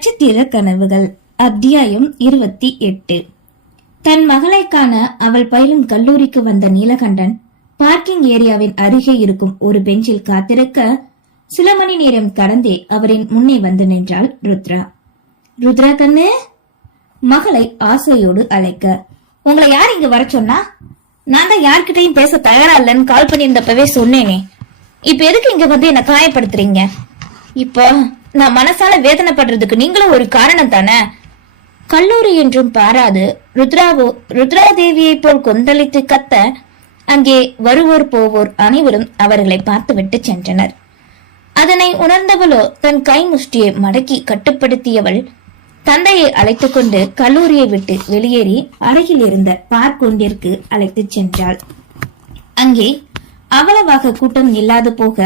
நட்சத்திர கனவுகள் அத்தியாயம் 28. தன் மகளை காண அவள் பயிலும் கல்லூரிக்கு வந்த நீலகண்டன் பார்க்கிங் ஏரியாவின் அருகே இருக்கும் ஒரு பெஞ்சில் காத்திருக்க சில மணி நேரம் கடந்தே அவரின் முன்னே வந்து நின்றாள் ருத்ரா. ருத்ரா கண்ணு, மகளை ஆசையோடு அழைக்க, உங்களை யார் இங்க வர சொன்னா? நான் தான் யார்கிட்டையும் பேச தயாரா இல்லைன்னு கால் பண்ணியிருந்தப்பவே சொன்னேனே. இப்ப எதுக்கு இங்க வந்து என்ன காயப்படுத்துறீங்க? இப்போ நான் மனசால வேதனைப்படுறதுக்கு நீங்களும் ஒரு காரணம் தானே. கல்லூரி என்றும் பாராது ருத்ராதேவியை போல் கொந்தளித்து கத்த அங்கே வருவோர் போவோர் அனைவரும் அவர்களை பார்த்துவிட்டு சென்றனர். அதனை உணர்ந்தவளோ தன் கை முஷ்டியை மடக்கி கட்டுப்படுத்தியவள் தந்தையை அழைத்துக் கொண்டு கல்லூரியை விட்டு வெளியேறி அருகில் இருந்த பார்க் ஒன்றிற்கு அழைத்து சென்றாள். அங்கே அவ்வளவாக கூட்டம் இல்லாது போக,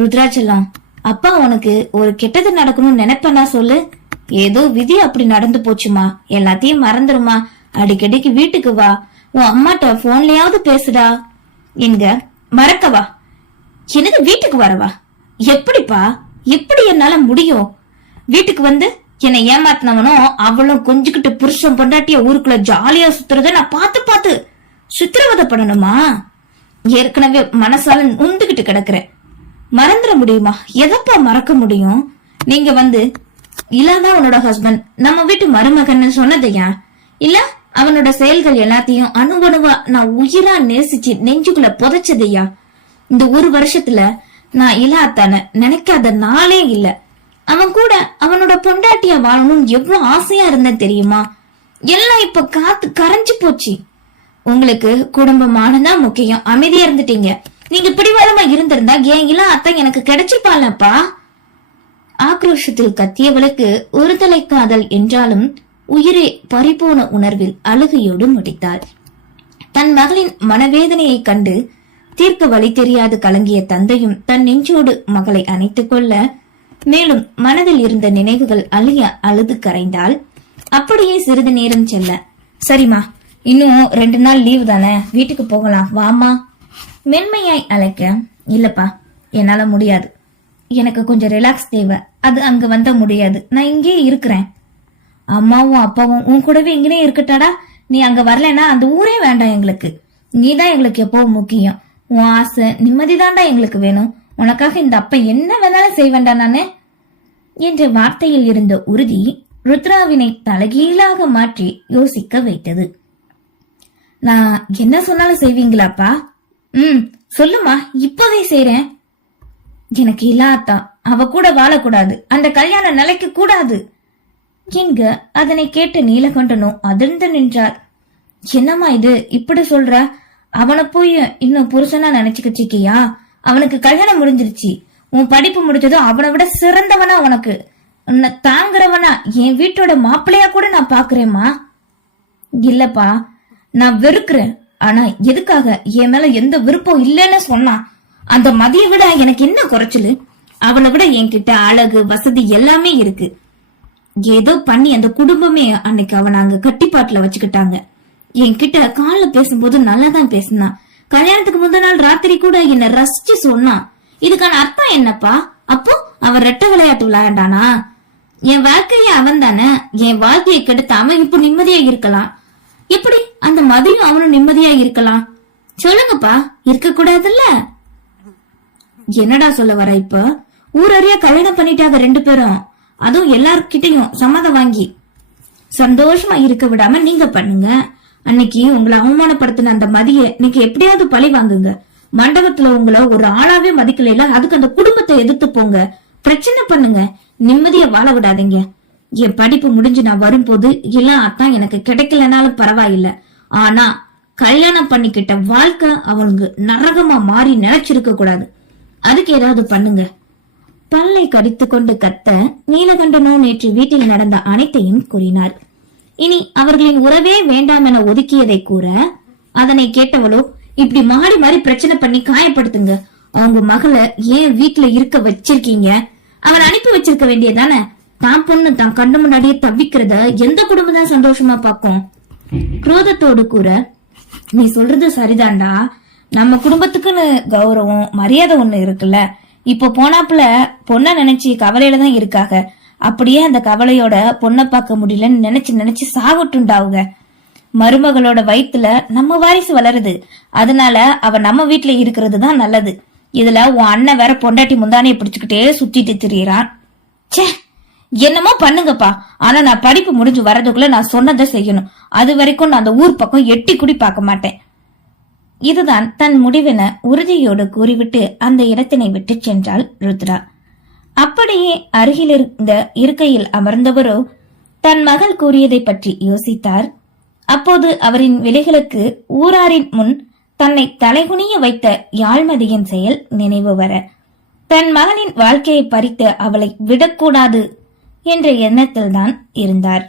ருத்ராச்சலம், அப்பா உனக்கு ஒரு கெட்டது நடக்கணும்னு நினைப்பனா சொல்லு? ஏதோ விதி அப்படி நடந்து போச்சுமா, எல்லாத்தையும் மறந்துருமா. அடிக்கடிக்கு வீட்டுக்கு வா, உன் அம்மாட்ட போன்லயாவது பேசுடா என்க. மறக்கவா? எனக்கு வீட்டுக்கு வரவா? எப்படிப்பா, எப்படி என்னால முடியும்? வீட்டுக்கு வந்து என்னை ஏமாத்தினவனும் அவளும் கொஞ்சிக்கிட்டு புருஷன் பொண்டாட்டிய ஊருக்குள்ள ஜாலியா சுத்துறத நான் பார்த்து சித்திரவதைப்படணுமா? ஏற்கனவே மனசால நொந்துகிட்டு கிடக்குறேன். மறந்துட முடியுமா? எதப்பா மறக்க முடியும்? நீங்க வந்து இல்லாதான் உன்னோட ஹஸ்பண்ட் நம்ம வீட்டு மருமகன்னு சொன்னதையா? இல்ல அவனோட செயல்கள் எல்லாத்தையும் அணுவணுவா நான் உயிரா நேசிச்சு நெஞ்சுக்குள்ள புதைச்சதையா? இந்த ஒரு வருஷத்துல நான் இல்லாதான நினைக்காத நாளே இல்ல. அவன் கூட அவனோட பொண்டாட்டியா வாழணும்னு எவ்வளவு ஆசையா இருந்தேன் தெரியுமா? எல்லாம் இப்ப காத்து கரைஞ்சு போச்சு. உங்களுக்கு குடும்பமானதான் முக்கியம், அமைதியா இருந்துட்டீங்க. நீங்க பிடிவாதமா இருந்திருந்தா ஏன் இல்ல அத்தான் எனக்கு கிடைச்சிருப்பாளப்பா. ஆக்ரோஷத்தில் கத்தியவளுக்கு ஒரு தலை காதல் என்றாலும் உயிரே பறிபோன உணர்வில் அழுகையோடு முடித்தாள். தன் மகளின் மனவேதனையை கண்டு தீர்க்க வழி தெரியாது கலங்கிய தந்தையும் தன் நெஞ்சோடு மகளை அணைத்துக் கொள்ள, மேலும் மனதில் இருந்த நினைவுகள் அழிய அழுது கரைந்தாள். அப்படியே சிறிது நேரம் செல்ல, சரிம்மா, இன்னும் 2 நாள் லீவு தானே, வீட்டுக்கு போகலாம் வாமா மென்மையாய் அழைக்க, இல்லப்பா என்னால முடியாது, எனக்கு கொஞ்சம் ரிலாக்ஸ் தேவை, அது அங்க வந்த முடியாது, நான் இங்கே இருக்கிறேன். அம்மாவும் அப்பாவும் உன் கூடவே இங்கே இருக்கட்டாடா. நீ அங்க வரலன்னா அந்த ஊரே வேண்டாம் எங்களுக்கு. நீதான் எங்களுக்கு எப்பவும் முக்கியம். உன் ஆசை நிம்மதிதான்டா எங்களுக்கு வேணும். உனக்காக இந்த அப்பா என்ன வேணாலும் செய்வேண்டா நானு என்ற வார்த்தையில் இருந்த உறுதி ருத்ராவினை தலைகீழாக மாற்றி யோசிக்க வைத்தது. நான் என்ன சொன்னாலும் செய்வீங்களாப்பா? சொல்லுமா, இப்பவே செய்றேன். எனக்கு இல்லாதான் அவ கூட வாழக்கூடாது, அந்த கல்யாணம் நிலைக்க கூடாது என்க. அதனை கேட்டு நீலகண்டனும் அதிர்ந்து நின்றார். என்னம்மா இது இப்படி சொல்ற? அவனை போய் இன்னும் புருஷனா நினைச்சுக்கிச்சிக்கியா? அவனுக்கு கல்யாணம் முடிஞ்சிருச்சு. உன் படிப்பு முடிச்சதும் அவனை விட சிறந்தவனா, உனக்கு உன்னை தாங்குறவனா, என் வீட்டோட மாப்பிள்ளையா கூட நான் பாக்குறேம்மா. இல்லப்பா, நான் வெறுக்கிறேன். ஆனா எதுக்காக? என் மேல எந்த விருப்பம் இல்லைன்னு சொன்னா அந்த மதிய விட எனக்கு என்ன குறைச்சலு? அவனை விட என்கிட்ட அழகு வசதி எல்லாமே இருக்கு. ஏதோ பண்ணி அந்த குடும்பமே அன்னைக்கு அவனை அங்க கட்டிப்பாட்டுல வச்சுக்கிட்டாங்க. என்கிட்ட கால்ல பேசும்போது நல்லாதான் பேசினான். கல்யாணத்துக்கு முதல் நாள் ராத்திரி கூட என்ன ரசிச்சு சொன்னான். இதுக்கான அர்த்தம் என்னப்பா? அப்போ அவன் ரெட்டை விளையாட்டு விளையாண்டானா? என் வாழ்க்கைய அவன் தானே. என் வாழ்க்கையை கெடுத்த அவன் இப்ப நிம்மதியா இருக்கலாம். எப்படி அந்த மதியம் அவனும் நிம்மதியா இருக்கலாம்? சொல்லுங்கப்பா, இருக்க கூடாதுல்ல? என்னடா சொல்ல வர? இப்ப ஊரறியா கல்யாணம் பண்ணிட்டாங்க 2 பேரும், அதுவும் எல்லார்கிட்டையும் சம்மதம் வாங்கி. சந்தோஷமா இருக்க விடாம நீங்க பண்ணுங்க. அன்னைக்கு உங்களை அவமானப்படுத்தின அந்த மதிய இன்னைக்கு எப்படியாவது பழி வாங்குங்க. மண்டபத்துல உங்களை ஒரு ஆளாவே மதிக்கல, அதுக்கு அந்த குடும்பத்தை எதிர்த்து போங்க, பிரச்சனை பண்ணுங்க, நிம்மதியா வாழ விடாதீங்க. என் படிப்பு முடிஞ்சு நான் வரும்போது எல்லாம் அத்தான் எனக்கு கிடைக்கலனாலும் பரவாயில்ல, ஆனா கல்யாணம் பண்ணிக்கிட்ட வாழ்க்கை அவனுக்கு நரகமா மாறி நினைச்சிருக்க கூடாது. அதுக்கு ஏதாவது பண்ணுங்க. பல்லை கடித்து கொண்டு கத்த நீலகண்டனோ நேற்று வீட்டில் நடந்த அனைத்தையும் கூறினார். இனி அவர்களின் உறவே வேண்டாம் என ஒதுக்கியதை கூற, அதனை கேட்டவளோ, இப்படி மாறி மாறி பிரச்சனை பண்ணி காயப்படுத்துங்க. அவங்க மகளை ஏன் வீட்டுல இருக்க வச்சிருக்கீங்க? அவன் அனுப்பி வச்சிருக்க வேண்டியதானே? தான் பொண்ணு தான் கண்ணு முன்னாடியே தவிக்கிறத எந்த குடும்பம் தான் சந்தோஷமா பாக்கும்? குரோதத்தோடு கூற, நீ சொல்றது சரிதான்டா. நம்ம குடும்பத்துக்குன்னு கௌரவம் மரியாதை ஒண்ணு இருக்குல்ல. இப்போ போனாப்புல பொண்ண நினைச்சு கவலையில தான் இருக்காக. அப்படியே அந்த கவலையோட பொண்ணை பார்க்க முடியலன்னு நினைச்சு நினைச்சு சாகட்டுண்டாவுங்க. மருமகளோட வயித்துல நம்ம வாரிசு வளருது, அதனால அவ நம்ம வீட்டுல இருக்கிறது தான் நல்லது. இதுல உன் அண்ணன் வேற பொண்டாட்டி முந்தானைய பிடிச்சுக்கிட்டே சுத்திட்டு திரியறான். ச்சே, என்னமோ பண்ணுங்கப்பா, ஆனா நான் படிப்பு முடிஞ்சு வர்றதுக்குள்ள நான் சொன்னதை செய்யணும். அது வரைக்கும் நான் அந்த ஊர் பக்கம் எட்டி குடி பார்க்க மாட்டேன். இதுதான் தன் முடிவென உறுதியோடு கூறிவிட்டு அந்த இடத்தினை விட்டு சென்றாள் ருத்ரா. அப்படியே அருகில் இருந்த இருக்கையில் அமர்ந்தவரோ தன் மகள் கூறியதை பற்றி யோசித்தார். அப்போது அவரின் விலைகளுக்கு ஊராரின் முன் தன்னை தலைகுனிய வைத்த யாழ்மதியின் செயல் நினைவு வர, தன் மகளின் வாழ்க்கையை பறித்த அவளை விடக்கூடாது என்ற எண்ணத்தில்தான் இருந்தார்.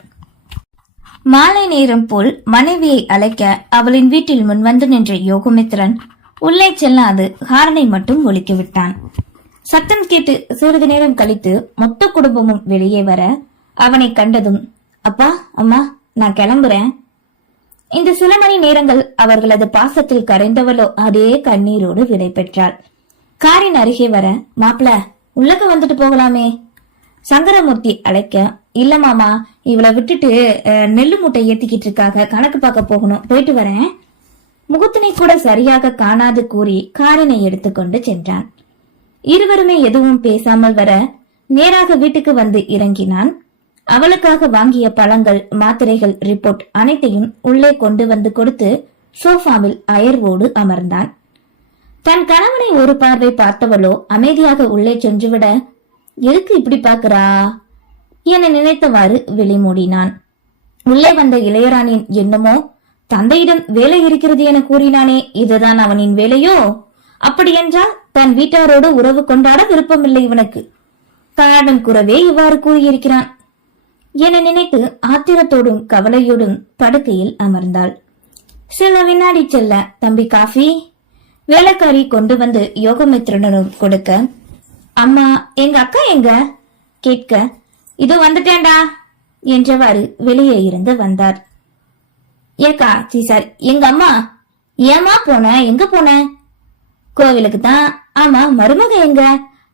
மாலை நேரம் போல் மனைவியை அழைக்க அவளின் வீட்டில் முன் வந்து நின்ற யோகமித்ரன் உள்ளே செல்லாது ஹாரனை மட்டும் ஒலிக்க விட்டான். சத்தம் கேட்டு சிறிது நேரம் கழித்து மொத்த குடும்பமும் வெளியே வர அவனை கண்டதும், அப்பா அம்மா நான் கிளம்புறேன். இந்த சில மணி நேரங்கள் அவர்களது பாசத்தில் கரைந்தவளோ அதே கண்ணீரோடு விடை பெற்றாள். காரின் அருகே வர, மாப்பிள உள்ளக வந்துட்டு போகலாமே. சங்கரமூர்த்தி அழைக்க, இல்ல மாமா, இவளை விட்டுட்டு நெல்லு மூட்டை ஏத்திக்கிட்டு இருக்காக, கணக்கு பார்க்க போகணும், போயிட்டு வரேன். முகத்தினை கூட சரியாக காணாது கூறி காரினை எடுத்துக்கொண்டு சென்றான். இருவருமே எதுவும் பேசாமல் வர நேராக வீட்டுக்கு வந்து இறங்கினான். அவளுக்காக வாங்கிய பழங்கள், மாத்திரைகள், ரிப்போர்ட் அனைத்தையும் உள்ளே கொண்டு வந்து கொடுத்து சோஃபாவில் அயர்வோடு அமர்ந்தான். தன் கணவனை ஒரு பார்வை பார்த்தவளோ அமைதியாக உள்ளே சென்றுவிட, எதுக்கு இப்படி பாக்குறா என நினைத்தவாறு வெளிமூடினான். உள்ளே வந்த இளையராணியின் எண்ணமோ, தந்தையிடம் வேலை இருக்கிறது என கூறினானே, இதுதான் அவனின் வேலையோ? அப்படியென்றால் தன் வீட்டாரோடு உறவு கொண்டாட விருப்பமில்லை இவனுக்கு. காரணம் கூறவே இவ்வாறு கூறியிருக்கிறான் என நினைத்து ஆத்திரத்தோடும் கவலையோடும் படுக்கையில் அமர்ந்தாள். சில வினாடி செல்ல, தம்பி காஃபி. வேலைக்காரி கொண்டு வந்து யோகமித்ரனும் கொடுக்க, அம்மா எங்க அக்கா எங்க கேட்க, இது வந்துட்டேன்டா என்றவாறு வெளியே இருந்து வந்தார். ஏக்கா சார், எங்க அம்மா. ஏமா போன, எங்க போன? கோவிலுக்கு தான். ஆமா, மருமக எங்க?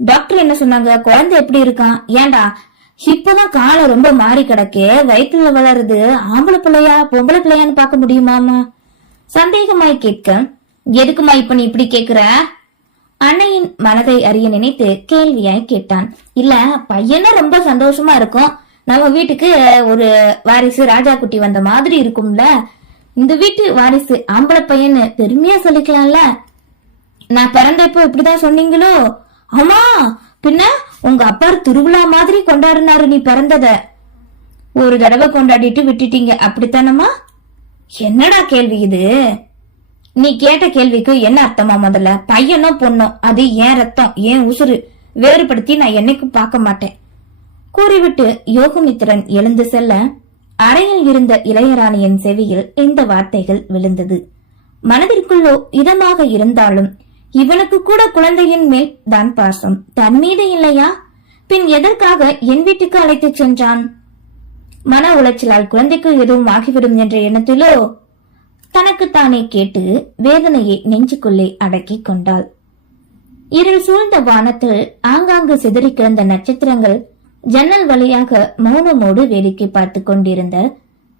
டாக்டர் என்ன சொன்னாங்க? குழந்தை எப்படி இருக்கான்? ஏண்டா இப்பதான் காலம் ரொம்ப மாறி கிடக்கே, வயிற்றுல வளருது, ஆம்பளை பிள்ளையா பொம்பளை பிள்ளையான்னு பார்க்க முடியுமாமா? சந்தேகமாய் கேட்க, எதுக்குமா இப்ப நீ இப்படி கேக்குற? அன்னையின் மனதை அறிய நினைத்து கேள்வியாய் கேட்டான். இல்ல, பையனா ரொம்ப சந்தோஷமா இருக்கும். நம்ம வீட்டுக்கு ஒரு வாரிசு ராஜா குட்டி வந்த மாதிரி இருக்கும்ல. இந்த வீட்டு வாரிசு ஆம்பளை பையன்னு பெருமையா சொல்லிக்கலாம்ல. நான் பிறந்தப்போ இப்படிதான் சொன்னீங்களோ? ஆமா, பின்ன உங்க அப்பா திருவிழா மாதிரி கொண்டாடினாரு நீ பிறந்தத. ஒரு தடவை கொண்டாடிட்டு விட்டுட்டீங்க, அப்படித்தானமா? என்னடா கேள்வி இது? நீ கேட்ட கேள்விக்கு என்ன அர்த்தமா? முதல்ல பையனோ பொண்ணோ அது ஏன் ரத்தம், ஏன் உசுறு, வேறுபடுத்தி நான் என்னைக்கும் பார்க்க மாட்டேன் கூறிவிட்டு யோகமித்திரன் எழுந்து செல்ல, அறையில் இருந்த இளையராணியின் செவியில் இந்த வார்த்தைகள் விழுந்தது. மனதிற்குள்ளோ இதமாக இருந்தாலும் இவனுக்கு கூட குழந்தையின் மேல் தான் பாசம், தன் மீது இல்லையா? பின் எதற்காக என் வீட்டுக்கு அழைத்து சென்றான்? மன உளைச்சலால் குழந்தைக்கு எதுவும் ஆகிவிடும் என்ற எண்ணத்திலோ? தனக்குத்தானே கேட்டு வேதனையை நெஞ்சுக்குள்ளே அடக்கி கொண்டாள். இருள் சூழ்ந்த வானத்தில் ஆங்காங்கு சிதறி கிடந்த நட்சத்திரங்கள் ஜன்னல் வழியாக மௌனமோடு வேடிக்கை பார்த்து கொண்டிருந்த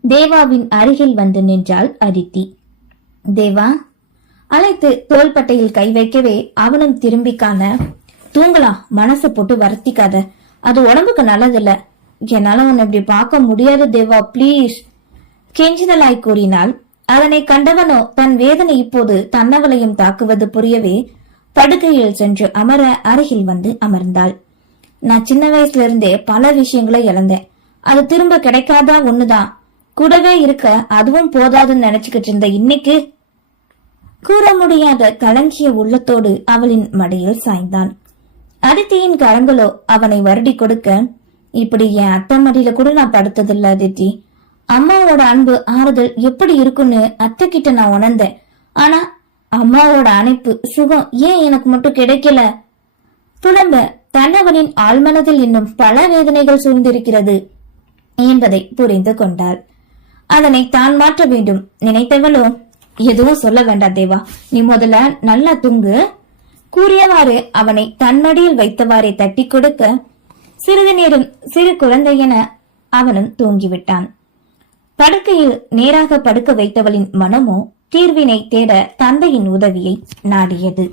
தேவாவின் அருகில் வந்து நின்றாள் அதித்தி. தேவா அழைத்து தோள்பட்டையில் கை வைக்கவே அவனும் திரும்பி காண, தூங்கலாம், மனசு போட்டு வருத்திக்காத, அது உடம்புக்கு நல்லதில்ல. என்னால உன்னை இப்படி பார்க்க முடியாது தேவா, பிளீஸ் கெஞ்சிதலாய் கூறினாள். அதனை கண்டவனோ தன் வேதனை இப்போது தன்னவளையும் தாக்குவது புரியவே படுக்கையில் சென்று அமர அருகில் வந்து அமர்ந்தாள். நான் சின்ன வயசுல இருந்தே பல விஷயங்களை இழந்தேன், அது திரும்ப கிடைக்காதா ஒண்ணுதான், கூடவே இருக்க அதுவும் போதாதுன்னு நினைச்சுக்கிட்டு இருந்த இன்னைக்கு கூற முடியாத கலங்கிய உள்ளத்தோடு அவளின் மடியில் சாய்ந்தான். அதித்தியின் கரங்களோ அவனை வருடி கொடுக்க, இப்படி என் அத்தை மடியில கூட நான் படுத்ததில்ல அதித்தி. அம்மாவோட அன்பு ஆறுதல் எப்படி இருக்குன்னு அத்தை கிட்ட நான் உணர்ந்தேன். ஆனா அம்மாவோட அணைப்பு சுகம் ஏன் எனக்கு மட்டும் கிடைக்கல? புலம்ப தன்னவனின் ஆழ்மனதில் இன்னும் பல வேதனைகள் சூழ்ந்திருக்கிறது என்பதை புரிந்து கொண்டாள். அதனை தான் மாற்ற வேண்டும் நினைத்தவளோ, எதுவும் சொல்ல வேண்டாம் தேவா, நீ முதல்ல நல்லா தூங்கு கூறியவாறு அவனை தன்மடியில் வைத்தவாறே தட்டி கொடுக்க, சிறிது நேரம் சிறு குழந்தையென அவனும் தூங்கிவிட்டான். படுக்கையில் நேராக படுக்க வைத்தவளின் மனமோ தீர்வினை தேட தந்தையின் உதவியை நாடியது.